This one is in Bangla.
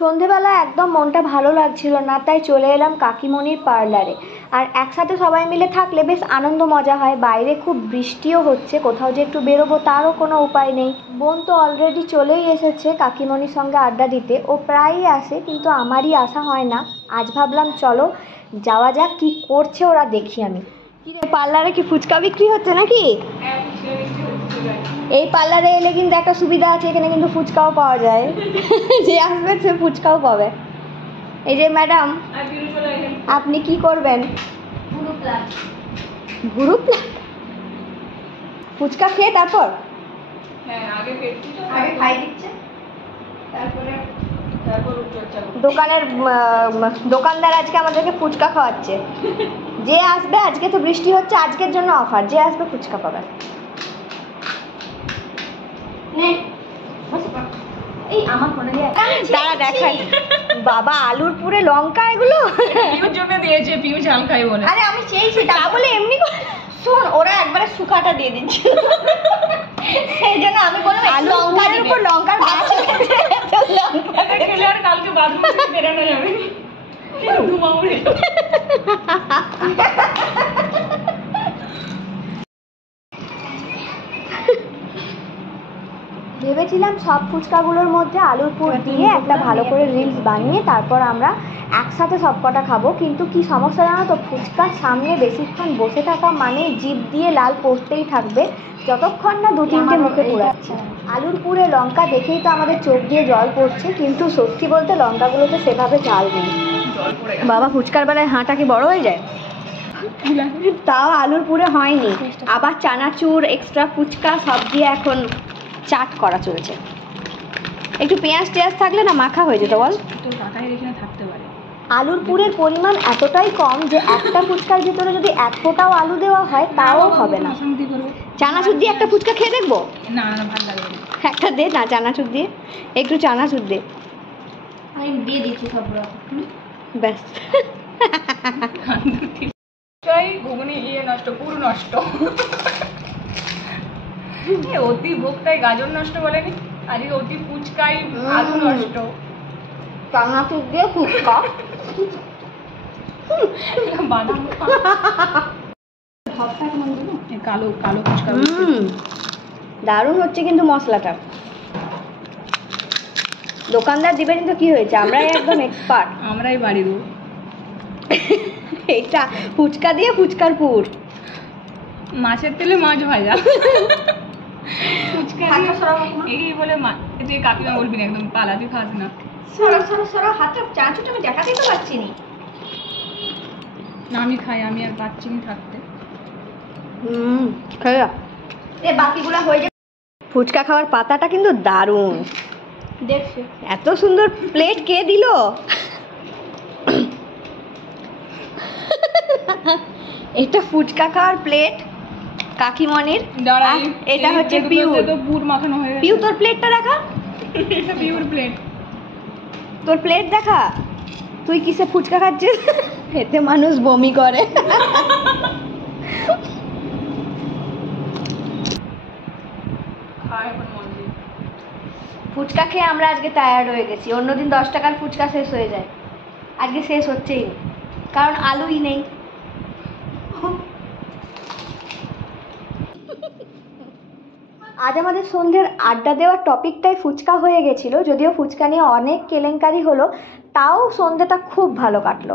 সন্ধেবেলা একদম মনটা ভালো লাগছিল না, তাই চলে এলাম কাকিমণির পার্লারে। আর একসাথে সবাই মিলে থাকলে বেশ আনন্দ মজা হয়। বাইরে খুব বৃষ্টিও হচ্ছে, কোথাও যে একটু বেরোবো তারও কোনো উপায় নেই। বোন তো অলরেডি চলেই এসেছে কাকিমণির সঙ্গে আড্ডা দিতে। ও প্রায়ই আসে, কিন্তু আমারই আসা হয় না। আজ ভাবলাম চলো যাওয়া যাক, কী করছে ওরা দেখি আমি। কি রে, পার্লারে কি ফুচকা বিক্রি হচ্ছে নাকি? এই পার্লারে এলে কিন্তু একটা সুবিধা আছে, এখানে কিন্তু ফুচকাও পাওয়া যায়। যে আসবে সে ফুচকাও পাবে। এই যে ম্যাডাম, আপনি কি করবেন? ভুরু প্লাগ ফুচকা খেয়ে তারপর দোকানের দোকানদার আজকে আমাদেরকে ফুচকা খাওয়াচ্ছে। যে আসবে, আজকে তো বৃষ্টি হচ্ছে, আজকের জন্য অফার, যে আসবে ফুচকা পাবে। এই আমার ফোনে তারা দেখায় বাবা আলুর পুরে লঙ্কা, এগুলো পিউর জন্য দিয়েছে, পিউ ঝাল খাই বলে। আরে আমি চেয়েছি তা বলে এমনি শোন, ওরা একবারে শুকাটা দিয়ে দিচ্ছে, সেই জন্য আমি বললাম আলু লঙ্কার উপর লঙ্কার গাছ লঙ্কা খেলে আর কালকে বাথরুম থেকে বেরানো যাবে না, ধুমা উড়ে যাবে। ভেবেছিলাম সব ফুচকাগুলোর মধ্যে আলুর পুর দিয়ে একটা ভালো করে রিলস বানিয়ে তারপর আমরা একসাথে সব কটা খাবো। কিন্তু কি সমস্যা জানো তো, ফুচকার সামনে বেশিক্ষণ বসে থাকা মানে জিভ দিয়ে লাল পড়তেই থাকবে, যতক্ষণ না দু তিনটে মুখে পুরাচ্ছে। আলুর পুরে লঙ্কা দেখেই তো আমাদের চোখ দিয়ে জল পড়ছে, কিন্তু সত্যি বলতে লঙ্কাগুলোতে সেভাবে ঝাল নেই। বাবা, ফুচকার বেলায় হাঁটা কি বড় হয়ে যায়? তাও আলুর পুরে হয়নি, আবার চানাচুর এক্সট্রা ফুচকা সব দিয়ে এখন চাট করা চলছে। একটু পেঁয়াজ টেয়াজ থাকলে না মাখা হয়ে যেত বল। থাকতে পারে। আলুর পুরের পরিমাণ এতটাই কম যে একটা ফুচকার ভিতরে যদি এক ফোঁটাও আলু দেওয়া হয় তাও হবে না। চানাচুর দিয়ে একটা ফুচকা খেয়ে দেখবো? না না, ভালো লাগবে না। একটা দে না, চানাচুর দিয়ে একটু চানাচুর দে। আমি দিয়ে দিচ্ছি সব ব্যাস। ঘুগনি নষ্ট, পুরো নষ্ট। অতি ভোক্তায় গাজর নষ্ট বলেনি, আজকে অতি ফুচকাই আলু নষ্ট। চানাচুর দিয়ে ফুচকা, বাদাম কালো কালো ফুচকা। দারুণ হচ্ছে কিন্তু মশলাটা। দোকানদার দিবেন তো কি হয়েছে, আমরাই একদম এক্সপার্ট। আমরাই বাড়ি দেবো। এটা ফুচকা দিয়ে ফুচকার পুর, মাছের তেলে মাছ ভাজা, ফুচকা এই বলে তুই কাকিমা বলবি না, একদম পালা, তুই খাস না। সরো হাতটা, চানাচুরটা আমি দেখাতেই তো পারছি না। আমি খাই, আমি আর পাচ্ছি না থাকতে। খাইয়া এ বাকিগুলো হয়ে যাবে। ফুচকা খাওয়ার পাতাটা কিন্তু দারুণ দেখছি। এত সুন্দর প্লেট কে দিল? এটা ফুচকা খাওয়ার প্লেট কাকিমণির, এটা হচ্ছে পিউ। পুর মাখানো হয়ে গেছে। পিউ, তোর প্লেটটা দেখা। এটা পিউর প্লেট। তোর প্লেট দেখা। তুই কিসে ফুচকা খাচ্ছিস? এতে মানুষ বমি করে। ফুচকা খেয়ে আমরা আজকে টায়ার্ড হয়ে গেছি। অন্যদিন 10 টাকার ফুচকা শেষ হয়ে যায়, আজকে শেষ হচ্ছেই না, কারণ আলুই নেই। আজ আমাদের সন্ধ্যের আড্ডা দেওয়ার টপিকটাই ফুচকা হয়ে গেছিলো। যদিও ফুচকা নিয়ে অনেক কেলেঙ্কারি হলো, তাও সন্ধ্যেটা খুব ভালো কাটলো।